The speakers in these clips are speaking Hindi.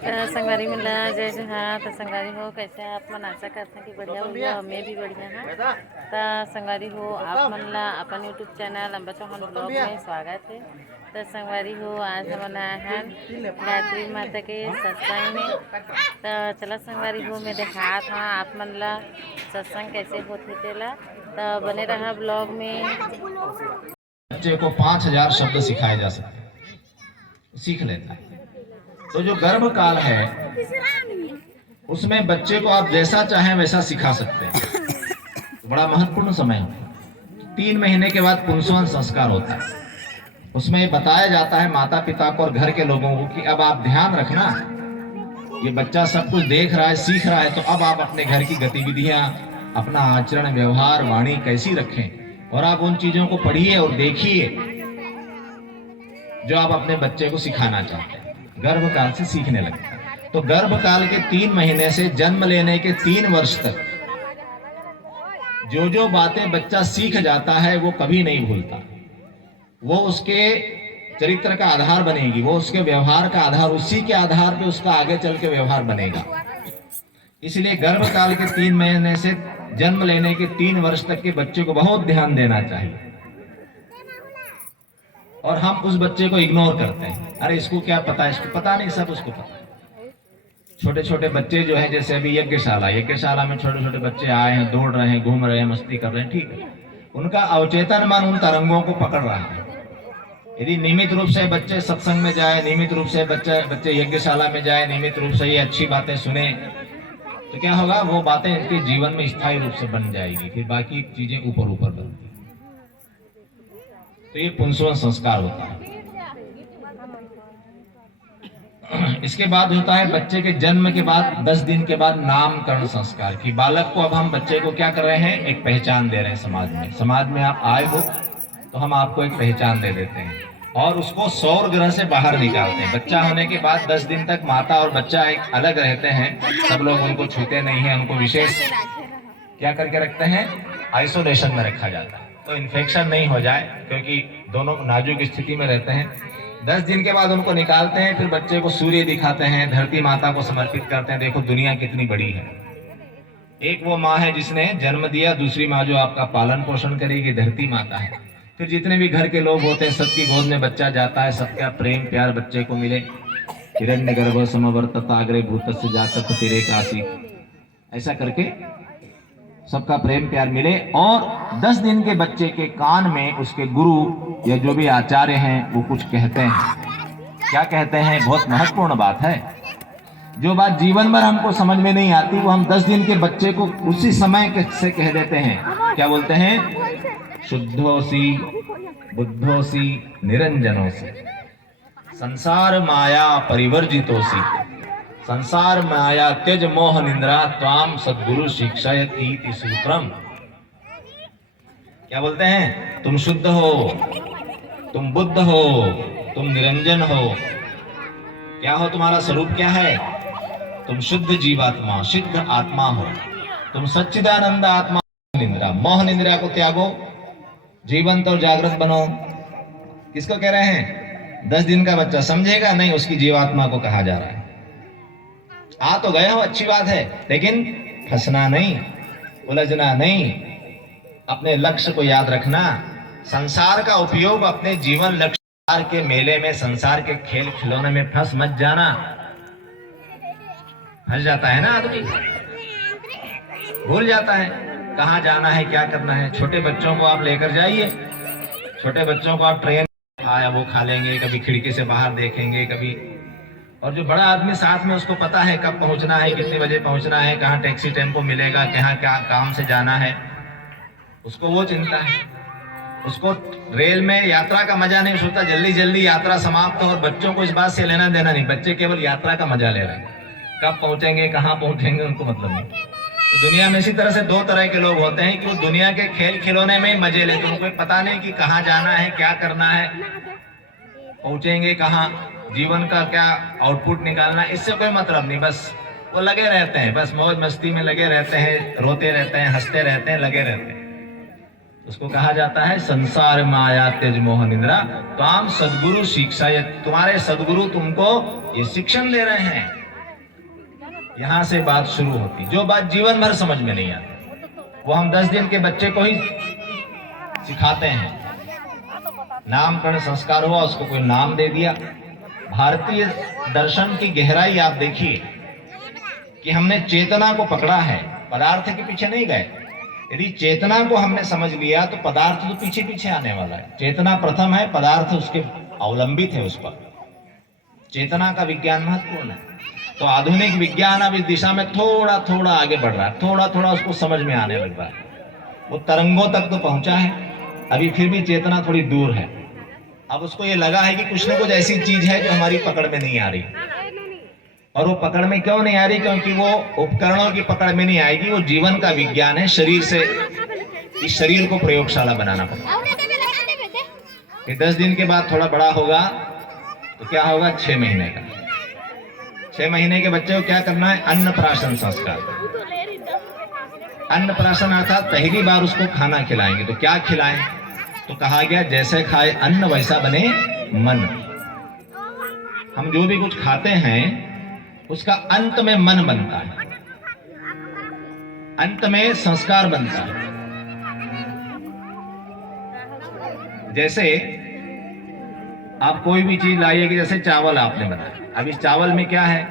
संगवारी मिला जय जहाँ तो संगवारी हो कैसे आप मन आशा करते हैं कि बढ़िया होगा। हमें भी बढ़िया है तो संगवारी हो आप मन ला अपन YouTube channel Amba Chauhan blog में स्वागत है। तो संगवारी हो आज हम आए हैं गायत्री माता के सत्संग में। तो चला संगवारी हो मैं दिखा था आप मन ला सत्संग कैसे होते तेला तो बने रहा ब्लॉग में। बच्चे को 5000 शब्द सिखाए जा सकते, सीख लेता है। तो जो गर्भ काल है उसमें बच्चे को आप जैसा चाहें वैसा सिखा सकते हैं। तो बड़ा महत्वपूर्ण समय है। 3 महीने के बाद पुंसवन संस्कार होता है। उसमें बताया जाता है माता पिता को और घर के लोगों को कि अब आप ध्यान रखना, ये बच्चा सब कुछ देख रहा है, सीख रहा है, तो अब आप अपने घर की गतिविधियां, अपना आचरण, व्यवहार, वाणी कैसी रखें, और आप उन चीजों को पढ़िए और देखिए जो आप अपने बच्चे को सिखाना चाहते हैं। गर्भ काल से सीखने लगता है। तो गर्भ काल के 3 महीने से जन्म लेने के 3 वर्ष तक जो जो बातें बच्चा सीख जाता है वो कभी नहीं भूलता। वो उसके चरित्र का आधार बनेगी, वो उसके व्यवहार का आधार, उसी के आधार पे उसका आगे चल के व्यवहार बनेगा। इसलिए गर्भ काल के 3 महीने से जन्म लेने के 3 वर्ष तक के बच्चे को बहुत ध्यान देना चाहिए। और हम उस बच्चे को इग्नोर करते हैं, अरे इसको क्या पता है, इसको पता नहीं, सब उसको पता है। छोटे छोटे बच्चे जो हैं, जैसे अभी यज्ञशाला में छोटे छोटे बच्चे आए हैं, दौड़ रहे हैं, घूम रहे हैं, मस्ती कर रहे हैं, ठीक है, उनका अवचेतन मन उन तरंगों को पकड़ रहा है। यदि नियमित रूप से बच्चे सत्संग में जाए, नियमित रूप से बच्चे यज्ञशाला में जाए, नियमित रूप से ये अच्छी बातें सुने, तो क्या होगा, वो बातें इनके जीवन में स्थायी रूप से बन जाएगी। फिर बाकी चीजें ऊपर ऊपर बनती। तो ये पुंसवन संस्कार होता है। इसके बाद होता है बच्चे के जन्म के बाद 10 दिन के बाद नामकरण संस्कार की। बालक को अब हम बच्चे को क्या कर रहे हैं, एक पहचान दे रहे हैं समाज में। समाज में आप आए हो तो हम आपको एक पहचान दे देते हैं और उसको सौर ग्रह से बाहर निकालते हैं। बच्चा होने के बाद 10 दिन तक माता और बच्चा एक अलग रहते हैं, सब लोग उनको छूते नहीं हैं, उनको विशेष क्या करके रखते हैं, आइसोलेशन में रखा जाता है, तो इन्फेक्शन नहीं हो जाए, क्योंकि दोनों नाजुक स्थिति में रहते हैं। 10 दिन के बाद उनको निकालते हैं, फिर बच्चे को सूर्य दिखाते हैं, धरती माता को समर्पित करते हैं। देखो दुनिया कितनी बड़ी है। एक वो माँ है जिसने जन्म दिया, दूसरी माँ जो आपका पालन पोषण करेगी, धरती माता है। फिर जितने भी घर के लोग होते हैं, सबकी गोद में बच्चा जाता है, सबका प्रेम प्यार बच्चे को मिले। हिरण्यगर्भ समवर्तत अग्रे भूतस्य जातः तिरेकासी, ऐसा करके सबका प्रेम प्यार मिले। और 10 दिन के बच्चे के कान में उसके गुरु या जो भी आचार्य हैं वो कुछ कहते हैं। क्या कहते हैं, बहुत महत्वपूर्ण बात है। जो बात जीवन भर हमको समझ में नहीं आती, वो हम 10 दिन के बच्चे को उसी समय से कह देते हैं। क्या बोलते हैं, शुद्धोसी बुद्धोसी निरंजनोसी, संसार माया परिवर्जितोसी, संसार माया त्यज मोह निंद्रा, त्वाम सद्गुरु शिक्षयति सूत्रम। क्या बोलते हैं, तुम शुद्ध हो, तुम बुद्ध हो, तुम निरंजन हो। क्या हो, तुम्हारा स्वरूप क्या है, तुम शुद्ध जीवात्मा, शुद्ध आत्मा हो, तुम सच्चिदानंद आत्मा। निंद्रा, मोह निंद्रा को त्यागो, जीवंत और जागृत बनो। किसको कह रहे हैं, 10 दिन का बच्चा समझेगा नहीं, उसकी जीवात्मा को कहा जा रहा है। आ तो गए हो, अच्छी बात है, लेकिन फंसना नहीं, उलझना नहीं, अपने लक्ष्य को याद रखना। संसार का उपयोग अपने जीवन लक्ष्य के मेले में, संसार के खेल खिलौने में फंस मत जाना। फंस जाता है ना आदमी, भूल जाता है कहाँ जाना है, क्या करना है। छोटे बच्चों को आप लेकर जाइए, छोटे बच्चों को आप ट्रेन आया वो खा लेंगे, कभी खिड़की से बाहर देखेंगे, कभी। और जो बड़ा आदमी साथ में, उसको पता है कब पहुंचना है, कितने बजे पहुंचना है, कहाँ टैक्सी टेम्पो मिलेगा, कहाँ क्या काम से जाना है, उसको वो चिंता है। उसको रेल में यात्रा का मजा नहीं, सोचता जल्दी जल्दी यात्रा समाप्त हो। और बच्चों को इस बात से लेना देना नहीं, बच्चे केवल यात्रा का मजा ले रहे हैं, कब पहुंचेंगे, कहाँ पहुंचेंगे, उनको मतलब नहीं। तो दुनिया में इसी तरह से 2 तरह के लोग होते हैं कि वो दुनिया के खेल खिलौने में ही मजे लेते हैं, उनको पता नहीं कि कहाँ जाना है, क्या करना है, पहुंचेंगे कहाँ, जीवन का क्या आउटपुट निकालना, इससे कोई मतलब नहीं। बस वो लगे रहते हैं, बस मौज मस्ती में लगे रहते हैं, रोते रहते हैं, हंसते रहते हैं, लगे रहते हैं। उसको कहा जाता है संसार माया त्यज मोह निंद्रा, त्वाम सद्गुरु शिक्षा। तुम्हारे सद्गुरु तुमको ये शिक्षण दे रहे हैं यहाँ से बात शुरू होती। जो बात जीवन भर समझ में नहीं आती वो हम 10 दिन के बच्चे को ही सिखाते हैं। नामकरण संस्कार हुआ, उसको कोई नाम दे दिया। भारतीय दर्शन की गहराई आप देखिए कि हमने चेतना को पकड़ा है, पदार्थ के पीछे नहीं गए। यदि चेतना को हमने समझ लिया तो पदार्थ तो पीछे पीछे आने वाला है। चेतना प्रथम है, पदार्थ उसके अवलंबित है उस पर। चेतना का विज्ञान महत्वपूर्ण है। तो आधुनिक विज्ञान अब इस दिशा में थोड़ा थोड़ा आगे बढ़ रहा है, थोड़ा थोड़ा उसको समझ में आने लग रहा है। वो तरंगों तक तो पहुंचा है, अभी फिर भी चेतना थोड़ी दूर है। अब उसको ये लगा है कि कुछ न कुछ ऐसी चीज है जो हमारी पकड़ में नहीं आ रही। और वो पकड़ में क्यों नहीं आ रही? क्योंकि वो उपकरणों की पकड़ में नहीं आएगी। वो जीवन का विज्ञान है। शरीर से, इस शरीर को प्रयोगशाला बनाना पड़ेगा। कि 10 दिन के बाद थोड़ा बड़ा होगा तो क्या होगा? 6 महीने का। 6 महीने के बच्चे को क्या करना है? अन्नप्राशन संस्कार। अन्नप्राशन अर्थात पहली बार उसको खाना खिलाएंगे। तो क्या खिलाएं? तो कहा गया जैसे खाए अन्न वैसा बने मन। हम जो भी कुछ खाते हैं उसका अंत में मन बनता है, अंत में संस्कार बनता है। जैसे आप कोई भी चीज लाइए कि जैसे चावल आपने बनाया, अब इस चावल में क्या है?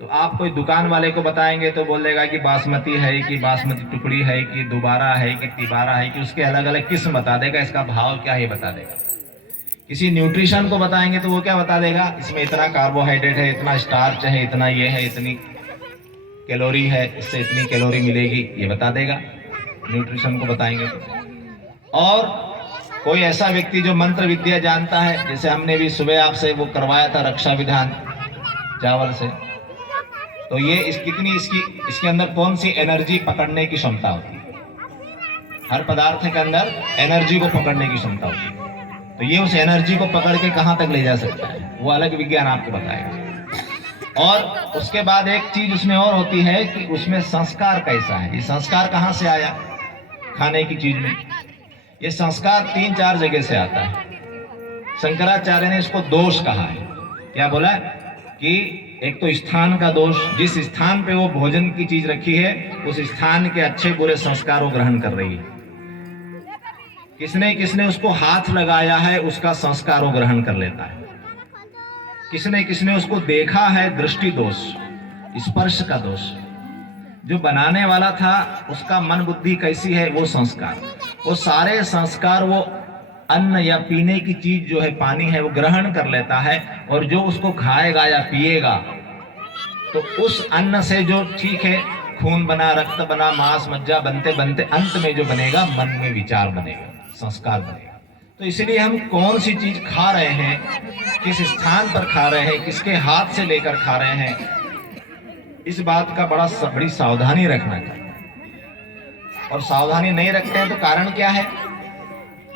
तो आप कोई दुकान वाले को बताएंगे तो बोलेगा कि बासमती है कि बासमती टुकड़ी है कि दोबारा है कि तिबारा है, कि उसके अलग अलग किस्म बता देगा, इसका भाव क्या है बता देगा। किसी न्यूट्रिशन को बताएंगे तो वो क्या बता देगा? इसमें इतना कार्बोहाइड्रेट है, इतना स्टार्च है, इतना ये है, इतनी कैलोरी है, इससे इतनी कैलोरी मिलेगी, ये बता देगा न्यूट्रिशन को बताएंगे। और कोई ऐसा व्यक्ति जो मंत्र विद्या जानता है, जैसे हमने भी सुबह आपसे वो करवाया था रक्षा विधान चावल से, तो ये इसके अंदर कौन सी एनर्जी पकड़ने की क्षमता होती है? हर पदार्थ के अंदर एनर्जी को पकड़ने की क्षमता होती है। तो ये उस एनर्जी को पकड़ के कहां तक ले जा सकता है, वो अलग विज्ञान आपको बताएगा। और उसके बाद एक चीज उसमें और होती है कि उसमें संस्कार कैसा है। ये संस्कार कहां से आया? खाने की चीज में ये संस्कार 3-4 जगह से आता है। शंकराचार्य ने इसको दोष कहा है। क्या बोला? कि एक तो स्थान का दोष, जिस स्थान पे वो भोजन की चीज रखी है उस स्थान के अच्छे बुरे संस्कारों ग्रहण कर रही है। किसने किसने उसको हाथ लगाया है उसका संस्कारों ग्रहण कर लेता है। किसने किसने उसको देखा है, दृष्टि दोष, स्पर्श का दोष। जो बनाने वाला था उसका मन बुद्धि कैसी है, वो संस्कार, वो सारे संस्कार वो अन्न या पीने की चीज जो है, पानी है, वो ग्रहण कर लेता है। और जो उसको खाएगा या पिएगा तो उस अन्न से जो ठीक है खून बना, रक्त बना, मांस मज्जा बनते बनते अंत में जो बनेगा, मन में विचार बनेगा, संस्कार बनेगा। तो इसलिए हम कौन सी चीज खा रहे हैं, किस स्थान पर खा रहे हैं, किसके हाथ से लेकर खा रहे हैं, इस बात का बड़ी सावधानी रखना चाहिए। और सावधानी नहीं रखते हैं तो कारण क्या है?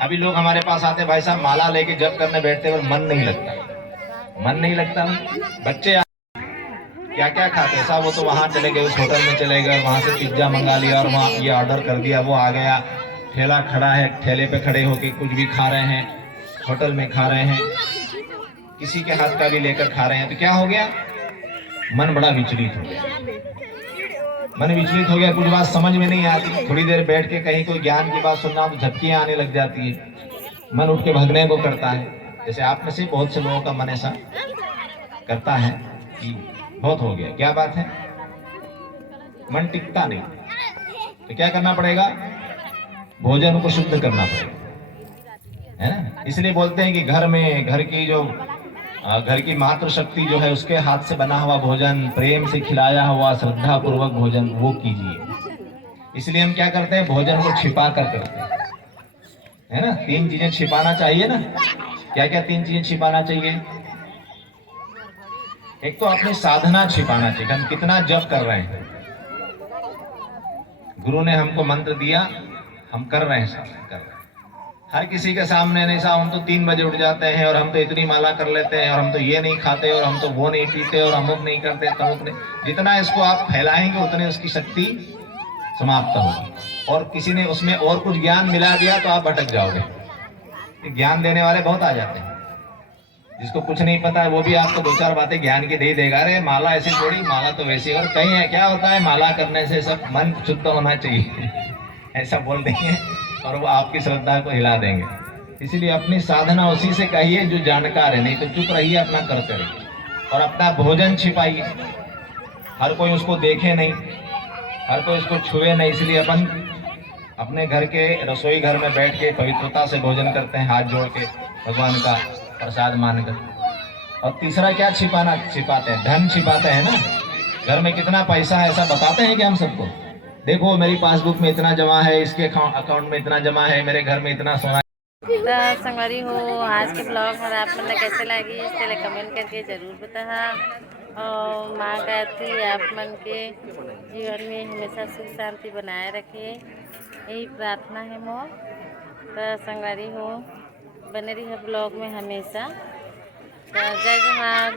अभी लोग हमारे पास आते, भाई साहब माला लेके जप करने बैठते और मन नहीं लगता, मन नहीं लगता। बच्चे क्या क्या खाते हैं साहब? वो तो वहां चले गए, उस होटल में चले गए, वहां से पिज्जा मंगा लिया और वहां ये ऑर्डर कर दिया, वो आ गया, ठेला खड़ा है, ठेले पे खड़े होके कुछ भी खा रहे हैं, होटल में खा रहे हैं, किसी के हाथ का भी लेकर खा रहे हैं। तो क्या हो गया? मन बड़ा विचलित हो गया, मन विचलित हो गया। कुछ बात समझ में नहीं आती, थोड़ी देर बैठ के कहीं कोई ज्ञान की बात सुनना तो झपकियां आने लग जाती है, मन उठ के भागने को करता है। जैसे आप में से बहुत से लोगों का मन ऐसा करता है कि बहुत हो गया, क्या बात है, मन टिकता नहीं। तो क्या करना पड़ेगा? भोजन को शुद्ध करना पड़ेगा, है ना। इसलिए बोलते हैं कि घर में, घर की मातृशक्ति जो है उसके हाथ से बना हुआ भोजन, प्रेम से खिलाया हुआ श्रद्धा पूर्वक भोजन, वो कीजिए। इसलिए हम क्या करते हैं? भोजन को छिपा कर करते हैं, है ना। 3 चीजें छिपाना चाहिए ना। क्या क्या 3 चीजें छिपाना चाहिए? एक तो अपनी साधना छिपाना चाहिए, हम कितना जप कर रहे हैं। गुरु ने हमको मंत्र दिया, हम कर रहे हैं, साधना कर रहे हैं। हर किसी के सामने नहीं साहब, हम तो 3 बजे उठ जाते हैं और हम तो इतनी माला कर लेते हैं और हम तो ये नहीं खाते और हम तो वो नहीं पीते और अमुक नहीं करते, तमुक नहीं। जितना इसको आप फैलाएंगे उतनी उसकी शक्ति समाप्त होगी। और किसी ने उसमें और कुछ ज्ञान मिला दिया तो आप भटक जाओगे। ज्ञान देने वाले बहुत आ जाते हैं, जिसको कुछ नहीं पता है वो भी आपको दो चार बातें ज्ञान की दे देगा, अरे माला ऐसी थोड़ी, माला तो वैसी। और कहीं है क्या होता है, माला करने से सब मन शुद्ध होना चाहिए ऐसा बोल देंगे और वो आपकी श्रद्धा को हिला देंगे। इसीलिए अपनी साधना उसी से कहिए जो जानकार है, नहीं तो चुप रहिए, अपना करते रहिए और अपना भोजन छिपाइए। हर कोई उसको देखे नहीं, हर कोई उसको छुए नहीं, इसलिए अपन अपने घर के रसोई घर में बैठ के पवित्रता से भोजन करते हैं, हाथ जोड़ के भगवान का प्रसाद मानकर। और तीसरा क्या छिपाते हैं, धन छिपाते हैं ना। घर में कितना पैसा है ऐसा बताते हैं कि हम सबको, देखो मेरी पासबुक में इतना जमा है, इसके अकाउंट में इतना जमा है, मेरे घर में इतना सोना। तो संगवारी हो, आज के ब्लॉग हमारा आप मन कैसे लगी इसके कमेंट करके ज़रूर बता। और माँ गायत्री आप मन के जीवन में हमेशा सुख शांति बनाए रखे, यही प्रार्थना है मोर। तो संगवारी हो, बने रही है ब्लॉग में हमेशा। तो जय जवाहर।